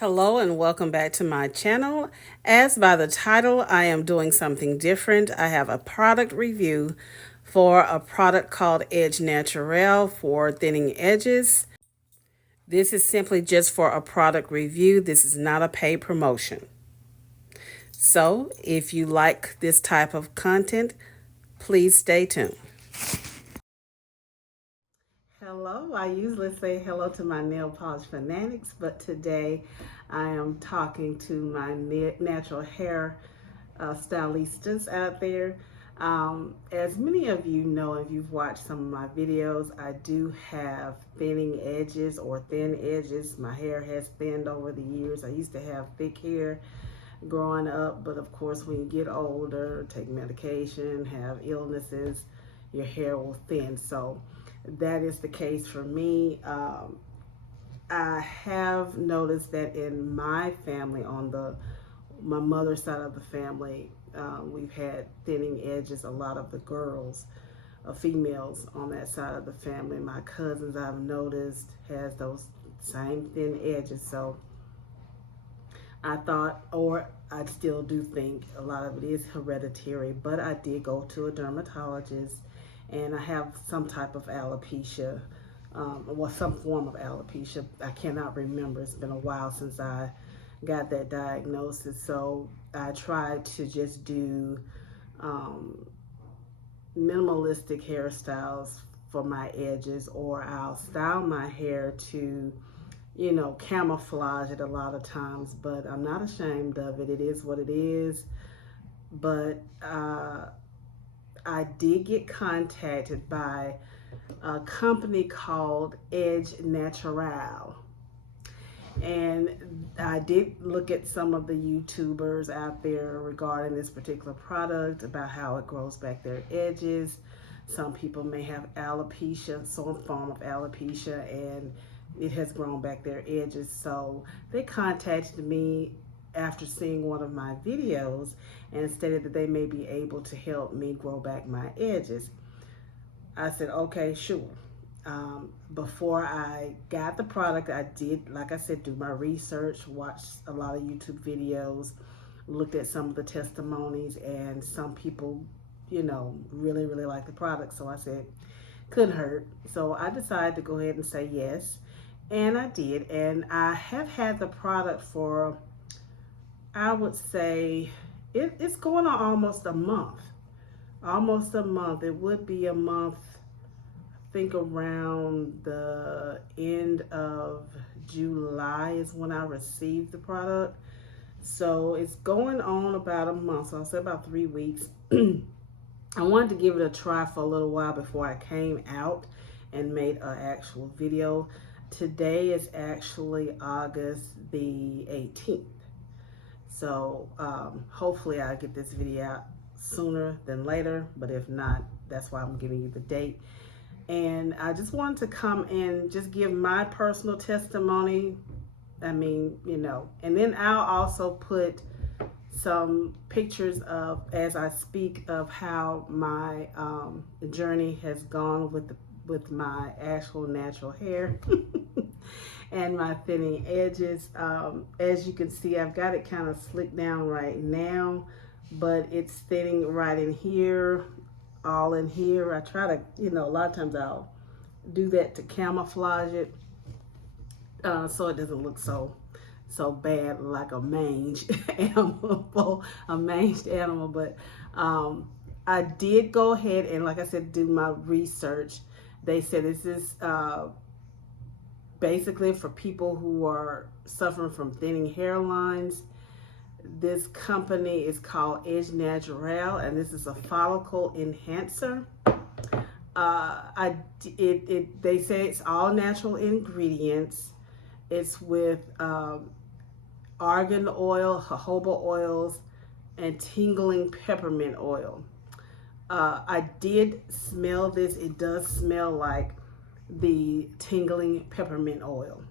Hello and welcome back to my channel. As by the title, I am doing something different. I have a product review for a product called Edge Naturale for thinning edges. This is simply just for a product review. This is not a paid promotion. So if you like this type of content, please stay tuned. Hello, I usually say hello to my nail polish fanatics, but today I am talking to my natural hair stylistas out there. As many of you know, if you've watched some of my videos, I do have thinning edges or thin edges. My hair has thinned over the years. I used to have thick hair growing up, but of course when you get older, take medication, have illnesses, your hair will thin. So that is the case for me. I have noticed that in my family, on my mother's side of the family, we've had thinning edges. A lot of the girls, females on that side of the family, my cousins, I've noticed, has those same thin edges. So I thought, or I still do think, a lot of it is hereditary, but I did go to a dermatologist and I have some type of alopecia, well, some form of alopecia. I cannot remember. It's been a while since I got that diagnosis. So I tried to just do minimalistic hairstyles for my edges, or I'll style my hair to camouflage it a lot of times, but I'm not ashamed of it. It is what it is. But I did get contacted by a company called Edge Naturale. And I did look at some of the YouTubers out there regarding this particular product, about how it grows back their edges. Some people may have alopecia, some form of alopecia, and it has grown back their edges. So they contacted me after seeing one of my videos and stated that they may be able to help me grow back my edges. I said, okay, sure. Before I got the product, I did, like I said, do my research, watched a lot of YouTube videos, looked at some of the testimonies, and some people, really, really like the product. So I said, couldn't hurt. So I decided to go ahead and say yes. And I did. And I have had the product for, I would say, it's going on almost a month. Almost a month. It would be a month, I think around the end of July is when I received the product. So it's going on about a month. So I'll say about 3 weeks. I wanted to give it a try for a little while before I came out and made an actual video. Today is actually August the 18th. So hopefully I'll get this video out sooner than later, but if not, that's why I'm giving you the date. And I just wanted to come and just give my personal testimony. I mean, and then I'll also put some pictures of, as I speak, of how my journey has gone with my actual natural hair and my thinning edges. As you can see, I've got it kind of slicked down right now, but it's thinning right in here, all in here. I try to, a lot of times I'll do that to camouflage it, so it doesn't look so bad, like a mange animal, a manged animal. But I did go ahead and, like I said, do my research. They said this is basically for people who are suffering from thinning hairlines. This company is called Edge Naturale, and this is a follicle enhancer. They say it's all natural ingredients. It's with argan oil, jojoba oils, and tingling peppermint oil. I did smell this. It does smell like the tingling peppermint oil.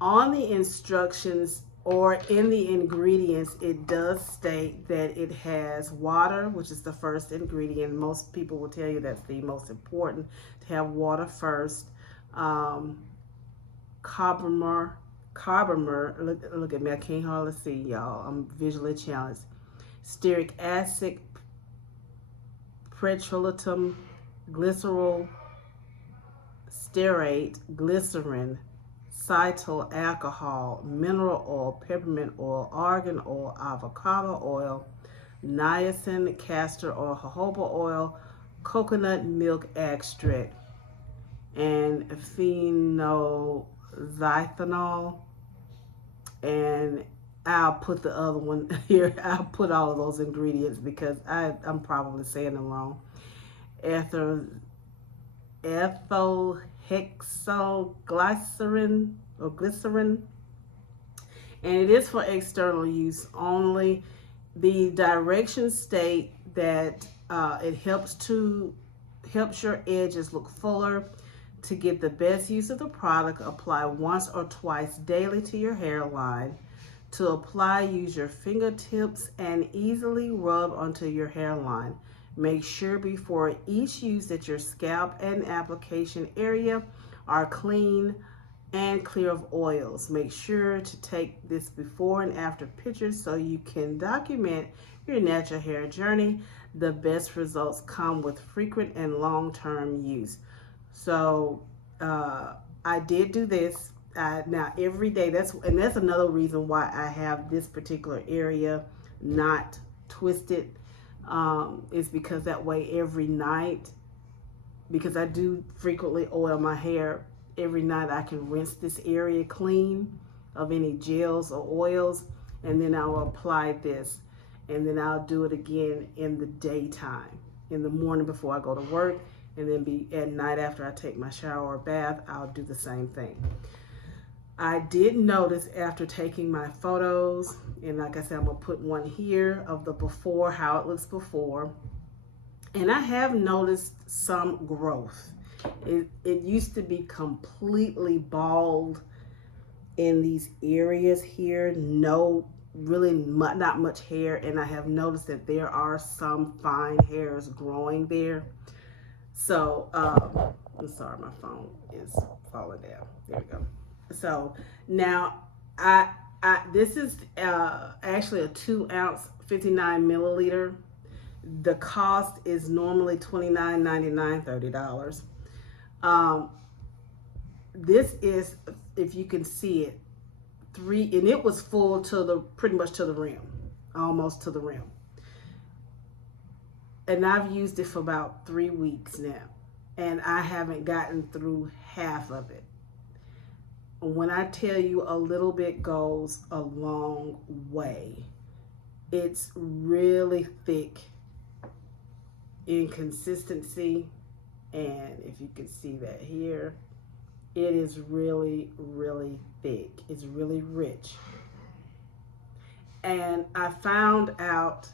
On the instructions or in the ingredients, it does state that it has water, which is the first ingredient. Most people will tell you that's the most important, to have water first. Carbomer, carbomer, look at me, I can't hardly see, y'all. I'm visually challenged. Stearic acid, petrolatum, glycerol, stearate, glycerin, cetyl alcohol, mineral oil, peppermint oil, argan oil, avocado oil, niacin, castor oil, jojoba oil, coconut milk extract, and phenolxythanol. And I'll put the other one here. I'll put all of those ingredients because I'm probably saying them wrong. Ethylhexylglycerin or glycerin, and it is for external use only. The directions state that it helps your edges look fuller. To get the best use of the product, apply once or twice daily to your hairline. To apply, use your fingertips and easily rub onto your hairline. Make sure before each use that your scalp and application area are clean and clear of oils. Make sure to take this before and after pictures so you can document your natural hair journey. The best results come with frequent and long-term use. So I did do this now every day. That's another reason why I have this particular area not twisted, is because that way every night, because I do frequently oil my hair, every night I can rinse this area clean of any gels or oils, and then I will apply this, and then I'll do it again in the daytime, in the morning before I go to work, and then at night after I take my shower or bath, I'll do the same thing. I did notice after taking my photos, and like I said, I'm gonna put one here of the before, how it looks before, and I have noticed some growth. It used to be completely bald in these areas here, not much hair, and I have noticed that there are some fine hairs growing there. So, I'm sorry, my phone is falling down. There we go. So now this is actually a 2-ounce, 59 milliliter. The cost is normally $29.99, $30. This is, if you can see it, and it was full to pretty much to the rim, almost to the rim. And I've used it for about 3 weeks now, and I haven't gotten through half of it. When I tell you a little bit goes a long way, it's really thick in consistency, and if you can see that here, it is really, really thick. It's really rich. And I found out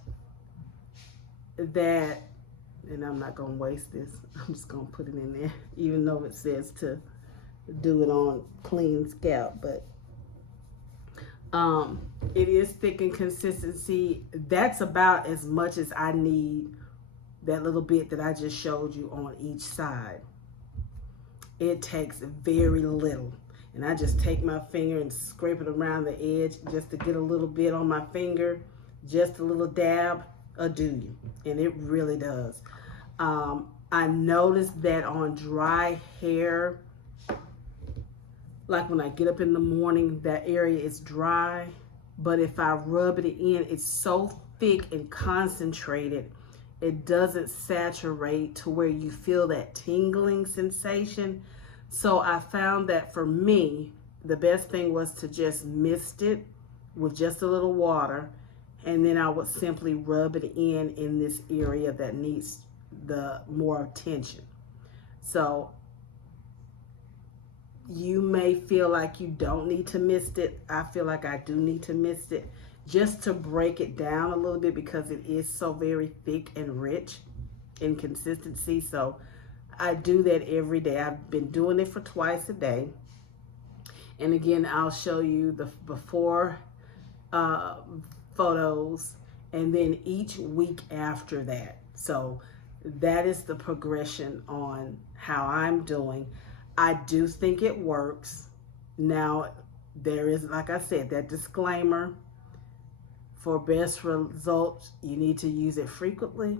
that, and I'm not gonna waste this, I'm just gonna put it in there, even though it says to do it on clean scalp, but it is thick in consistency. That's about as much as I need, that little bit that I just showed you on each side. It takes very little, and I just take my finger and scrape it around the edge just to get a little bit on my finger, just a little dab, do you, and it really does. I noticed that on dry hair, like when I get up in the morning, that area is dry, but if I rub it in, it's so thick and concentrated, it doesn't saturate to where you feel that tingling sensation. So I found that for me, the best thing was to just mist it with just a little water, and then I would simply rub it in this area that needs the more attention. So you may feel like you don't need to mist it. I feel like I do need to mist it just to break it down a little bit, because it is so very thick and rich in consistency. So I do that every day. I've been doing it for twice a day. And again, I'll show you the before photos, and then each week after that. So that is the progression on how I'm doing. I do think it works. Now, There is, like I said, that disclaimer: for best results, you need to use it frequently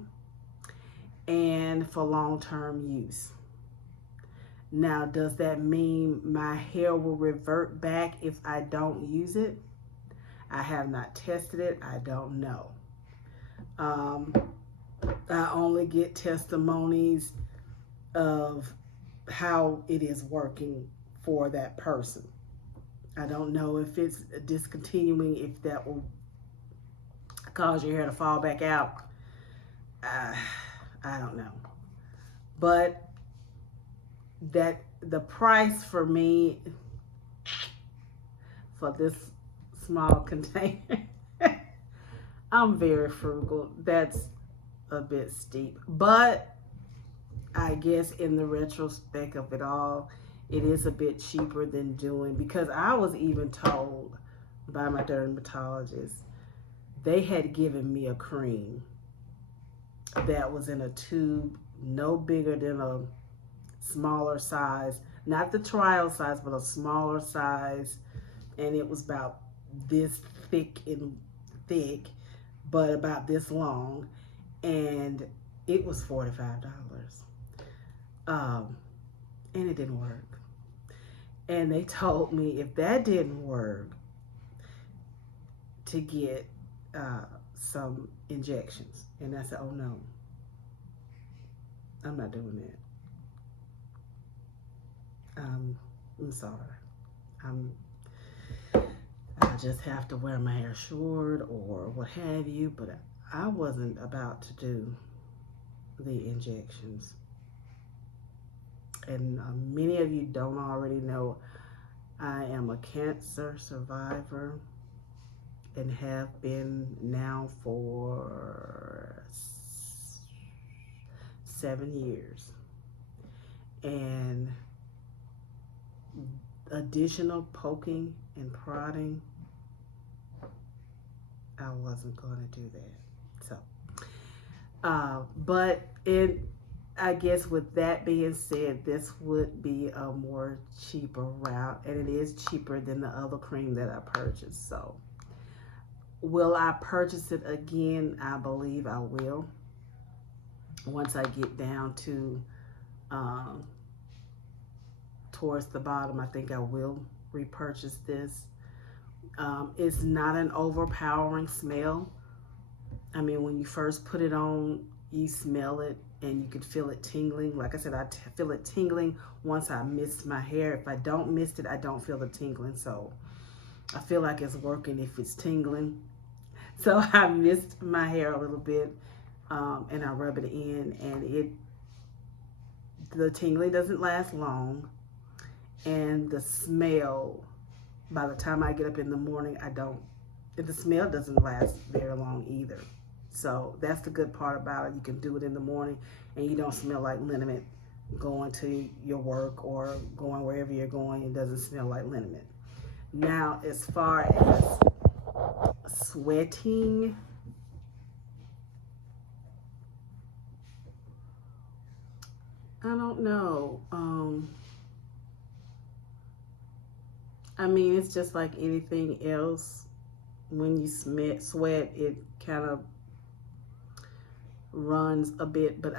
and for long term use. Now, does that mean my hair will revert back if I don't use it? I have not tested it. I don't know. Um, I only get testimonies of how it is working for that person. I don't know if it's discontinuing, if that will cause your hair to fall back out. Uh, I don't know. But that the price for me for this small container, I'm very frugal. That's a bit steep. But I guess in the retrospect of it all, it is a bit cheaper than doing, because I was even told by my dermatologist they had given me a cream that was in a tube no bigger than a smaller size, not the trial size, but a smaller size, and it was about this thick, but about this long, and it was $45. And it didn't work. And they told me if that didn't work, to get some injections. And I said, oh no, I'm not doing that. I'm sorry. I'm I just have to wear my hair short or what have you, but I wasn't about to do the injections. And many of you don't already know, I am a cancer survivor and have been now for 7 years. And additional poking and prodding, I wasn't going to do that. So, but I guess with that being said, this would be a more cheaper route, and it is cheaper than the other cream that I purchased. So, will I purchase it again? I believe I will. Once I get down to towards the bottom, I think I will repurchase this. It's not an overpowering smell. I mean, when you first put it on, you smell it and you could feel it tingling. Like I said, I feel it tingling once I mist my hair. If I don't mist it, I don't feel the tingling. So I feel like it's working if it's tingling. So I mist my hair a little bit and I rub it in, and the tingling doesn't last long. And the smell, by the time I get up in the morning, the smell doesn't last very long either. So that's the good part about it. You can do it in the morning and you don't smell like liniment going to your work or going wherever you're going. It doesn't smell like liniment. Now, as far as sweating, I don't know. I mean, it's just like anything else. When you sweat, it kind of runs a bit, but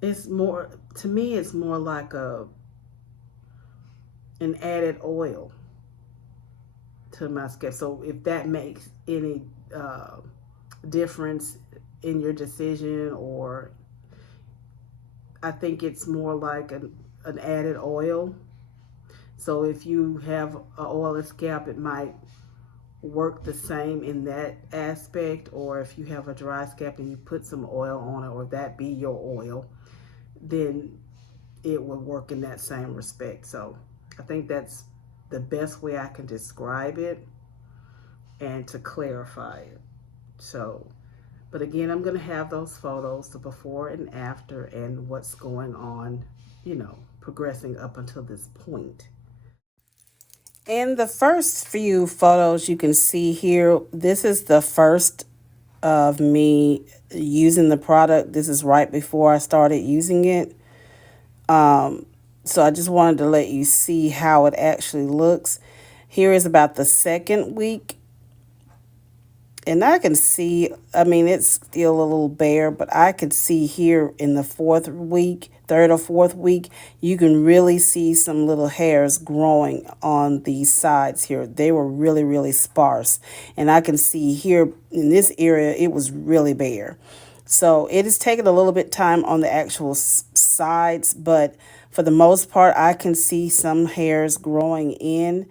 it's more, to me, it's more like an added oil to my scalp. So if that makes any difference in your decision, or I think it's more like an added oil. So if you have an oily scalp, it might work the same in that aspect. Or if you have a dry scalp and you put some oil on it, or that be your oil, then it would work in that same respect. So I think that's the best way I can describe it and to clarify it. So, but again, I'm going to have those photos, the before and after, and what's going on, progressing up until this point. In the first few photos you can see here, this is the first of me using the product. This is right before I started using it. So I just wanted to let you see how it actually looks. Here is about the second week. And I can see, I mean, it's still a little bare, but I could see here in the fourth week, third or fourth week, you can really see some little hairs growing on these sides here. They were really, really sparse. And I can see here in this area, it was really bare. So it is taking a little bit time on the actual sides, but for the most part, I can see some hairs growing in.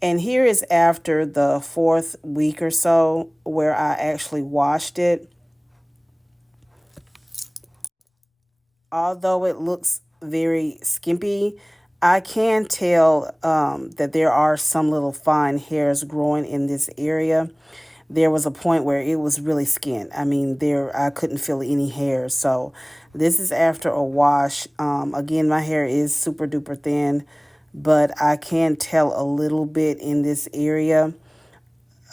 And here is after the fourth week or so where I actually washed it. Although it looks very skimpy, I can tell that there are some little fine hairs growing in this area. There was a point where it was really skin. I mean, there I couldn't feel any hair. So this is after a wash. Again, my hair is super duper thin, but I can tell a little bit in this area.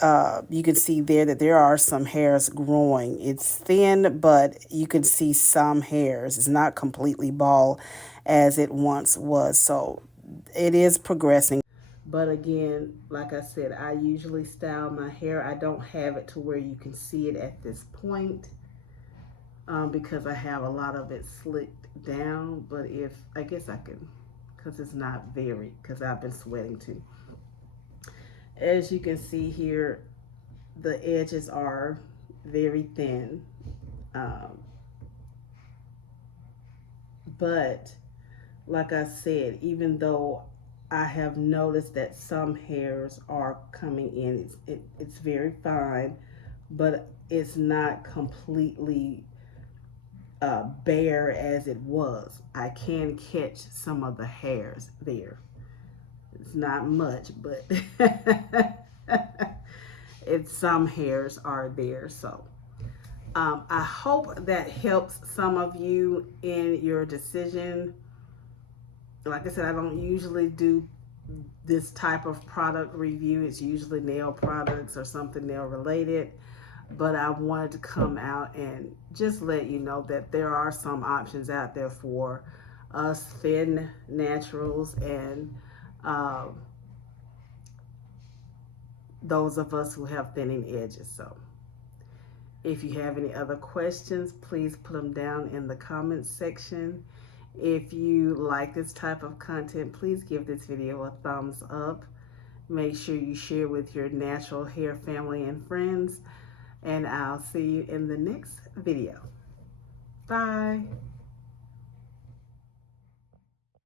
You can see there that there are some hairs growing. It's thin, but you can see some hairs. It's not completely bald as it once was. So it is progressing. But again, like I said, I usually style my hair. I don't have it to where you can see it at this point because I have a lot of it slicked down. But if, I guess I can, because it's not very, because I've been sweating too. As you can see here, the edges are very thin. But like I said, even though I have noticed that some hairs are coming in, it's very fine, but it's not completely bare as it was. I can catch some of the hairs there. It's not much, but it's some hairs are there. So I hope that helps some of you in your decision. Like I said, I don't usually do this type of product review. It's usually nail products or something nail related. But I wanted to come out and just let you know that there are some options out there for us thin naturals and those of us who have thinning edges. So if you have any other questions, please put them down in the comments section. If you like this type of content, please give this video a thumbs up. Make sure you share with your natural hair family and friends. And I'll see you in the next video. Bye.